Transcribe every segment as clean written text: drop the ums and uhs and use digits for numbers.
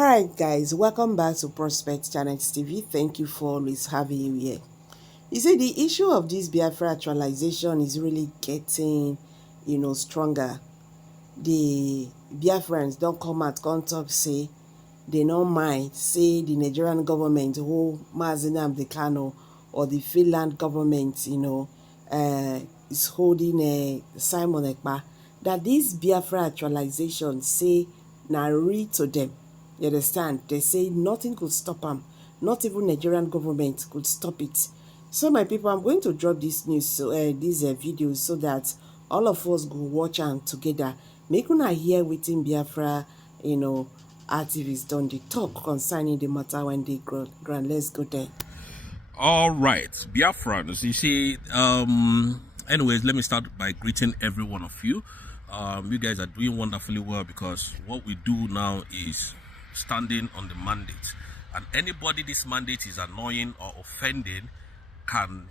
Alright guys, welcome back to Prospect Channel TV. Thank you for always having you here. You see, the issue of this Biafra actualization is really getting, stronger. The Biafrans don't come out, come talk, say they don't mind, say the Nigerian government, who Mazi Nnamdi Kanu or the Finland government, is holding Simon Ekpa, that this Biafra actualization say narrate to them. You understand? They say nothing could stop them. Not even Nigerian government could stop it. So my people, I'm going to drop this news, these videos, so that all of us go watch and together. Make una hear wetin Biafra, activists done the talk concerning the matter when they grant. Let's go there. All right, Biafrans. You see, anyways, let me start by greeting every one of you. You guys are doing wonderfully well, because what we do now is standing on the mandate, and anybody this mandate is annoying or offending can,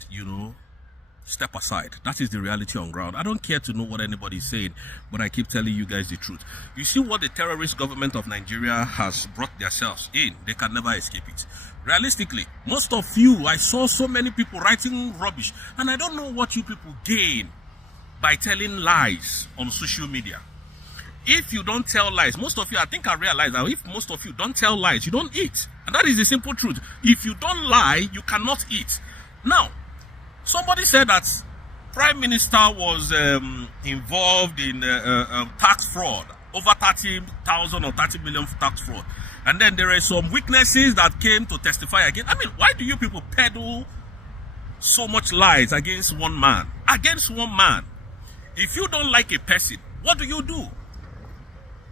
step aside. That is the reality on ground. I don't care to know what anybody is saying, but I keep telling you guys the truth. You see what the terrorist government of Nigeria has brought themselves in, they can never escape it. Realistically, most of you, I saw so many people writing rubbish, and I don't know what you people gain by telling lies on social media. If you don't tell lies, most of you, I think I realize that if most of you don't tell lies, you don't eat. And that is the simple truth. If you don't lie, you cannot eat. Now, somebody said that Prime Minister was involved in tax fraud, over 30,000 or 30 million tax fraud. And then there are some witnesses that came to testify again. I mean, why do you people peddle so much lies against one man? Against one man. If you don't like a person, what do you do?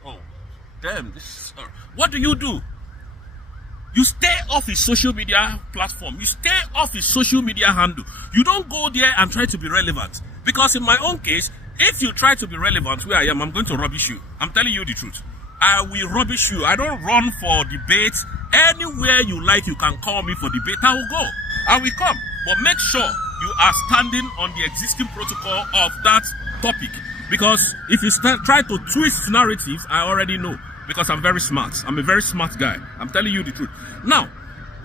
Oh, damn. What do? You stay off his social media platform. You stay off his social media handle. You don't go there and try to be relevant. Because in my own case, if you try to be relevant where I am, I'm going to rubbish you. I'm telling you the truth. I will rubbish you. I don't run for debates. Anywhere you like, you can call me for debate. I will go. I will come. But make sure you are standing on the existing protocol of that topic. Because if you try to twist narratives, I already know. Because I'm very smart. I'm a very smart guy. I'm telling you the truth. Now,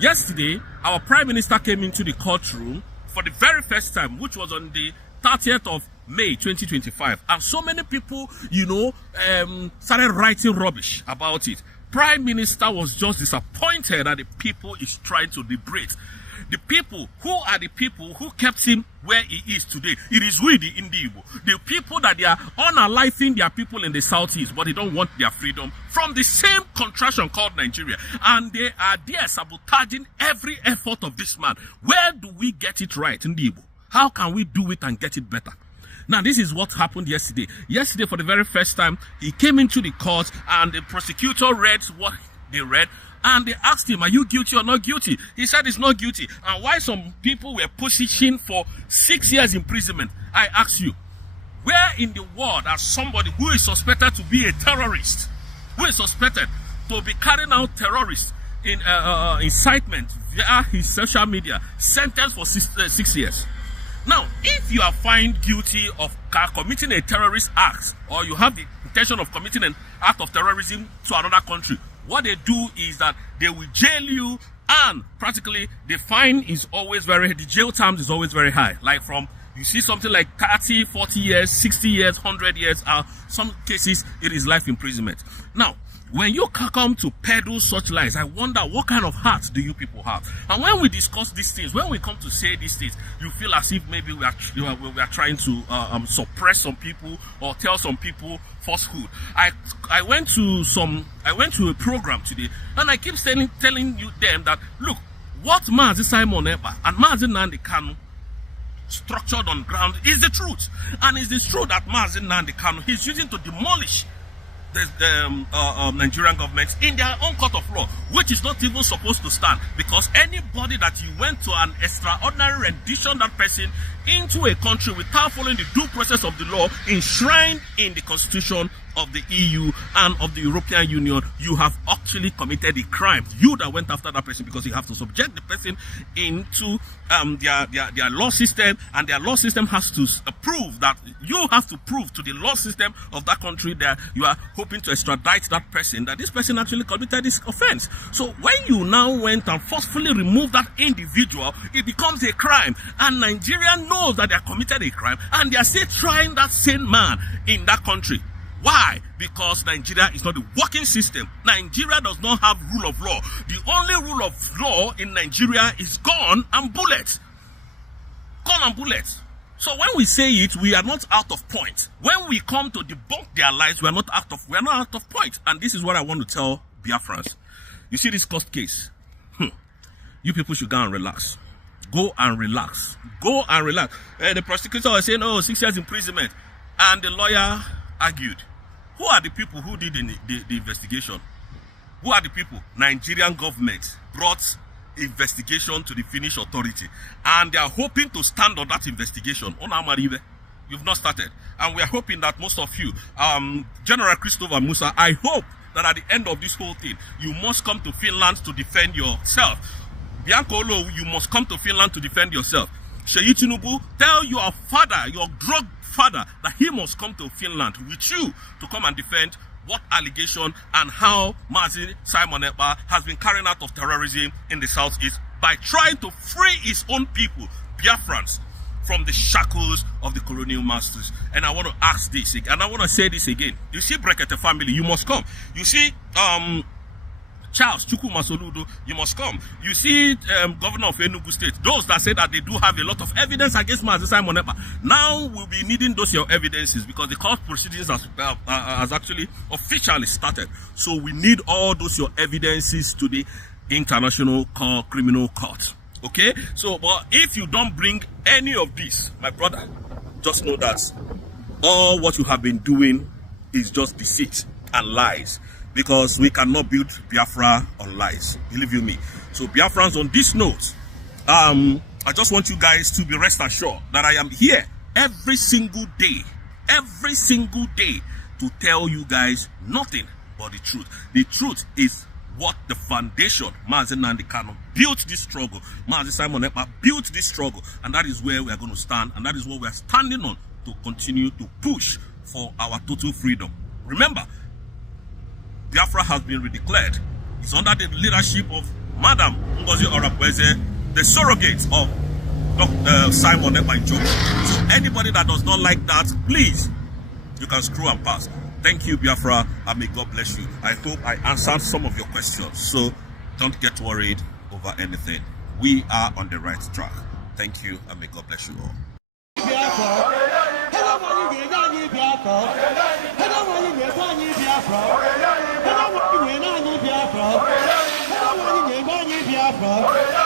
yesterday, our Prime Minister came into the courtroom for the very first time, which was on the 30th of May 2025. And so many people, started writing rubbish about it. Prime Minister was just disappointed that the people is trying to liberate. The people, who are the people who kept him where he is today? It is we, the Indigo. The people that they are unaliving their people in the southeast, but they don't want their freedom from the same contraction called Nigeria. And they are there sabotaging every effort of this man. Where do we get it right, Indigo? How can we do it and get it better? Now, this is what happened yesterday. Yesterday, for the very first time, he came into the court and the prosecutor read what they read. And they asked him, are you guilty or not guilty? He said he's not guilty. And why some people were pushing for 6 years imprisonment? I ask you, where in the world are somebody who is suspected to be a terrorist, who is suspected to be carrying out terrorist in incitement via his social media, sentenced for 6 years? Now, if you are found guilty of committing a terrorist act, or you have the intention of committing an act of terrorism to another country, what they do is that they will jail you, and practically the fine is always the jail terms is always very high. Like you see something like 30, 40 years, 60 years, 100 years, some cases it is life imprisonment. Now, when you come to peddle such lies, I wonder what kind of heart do you people have? And when we discuss these things, when we come to say these things, you feel as if maybe we are trying to suppress some people or tell some people falsehood. I went to a program today, and I keep telling you them that, look, what Mazi Simon Ekpa and Mazi Nnamdi Kanu structured on ground is the truth. And it's the truth that Mazi Nnamdi Kanu is using to demolish the Nigerian government in their own court of law, which is not even supposed to stand, because anybody that you went to an extraordinary rendition that person into a country without following the due process of the law enshrined in the constitution of the EU and of the European Union, you have actually committed a crime. You that went after that person, because you have to subject the person into their law system, and their law system has to prove that you have to prove to the law system of that country that you are hoping to extradite that person, that this person actually committed this offense. So when you now went and forcefully removed that individual, it becomes a crime, and Nigeria knows that they have committed a crime, and they are still trying that same man in that country. Why? Because Nigeria is not a working system. Nigeria does not have rule of law. The only rule of law in Nigeria is gun and bullets. Gun and bullets. So when we say it, we are not out of point. When we come to debunk their lies, we are not out of point. And this is what I want to tell Biafrans. You see this court case? You people should go and relax. Go and relax. Go and relax. The prosecutor was saying, oh, 6 years imprisonment. And the lawyer argued. Who are the people who did the investigation? Who are the people? Nigerian government brought investigation to the Finnish authority, and they are hoping to stand on that investigation. You've not started, and we are hoping that most of you, General Christopher Musa, I hope that at the end of this whole thing, you must come to Finland to defend yourself. Bianco Olo, you must come to Finland to defend yourself. Sheyi Tinubu, tell your father, your drug father, that he must come to Finland with you to come and defend what allegation and how Mazi Simon Ekpa has been carrying out of terrorism in the southeast by trying to free his own people, Biafrans, from the shackles of the colonial masters. And I want to ask this, and I want to say this again. You see, Brekete family, you must come. You see, Charles Chukwuma Soludo, you must come. You see, Governor of Enugu State, those that say that they do have a lot of evidence against Mazi Simon Ekpa, now we'll be needing those your evidences, because the court proceedings has actually officially started. So we need all those your evidences to the International Criminal Court. Okay? So, but if you don't bring any of this, my brother, just know that all what you have been doing is just deceit and lies. Because we cannot build Biafra on lies. Believe you me. So Biafrans, on this note, I just want you guys to be rest assured that I am here every single day to tell you guys nothing but the truth. The truth is what the foundation, Mazi Nnamdi Kanu, built this struggle. Mazi Simon Ekpa built this struggle, and that is where we are going to stand, and that is what we are standing on to continue to push for our total freedom. Remember, Biafra has been redeclared. It's under the leadership of Madam Ngozi Orakweze, the surrogate of Dr. Simon Ekpa Ijoku. So anybody that does not like that, please, you can screw and pass. Thank you, Biafra, and may God bless you. I hope I answered some of your questions, so don't get worried over anything. We are on the right track. Thank you, and may God bless you all. Biafra.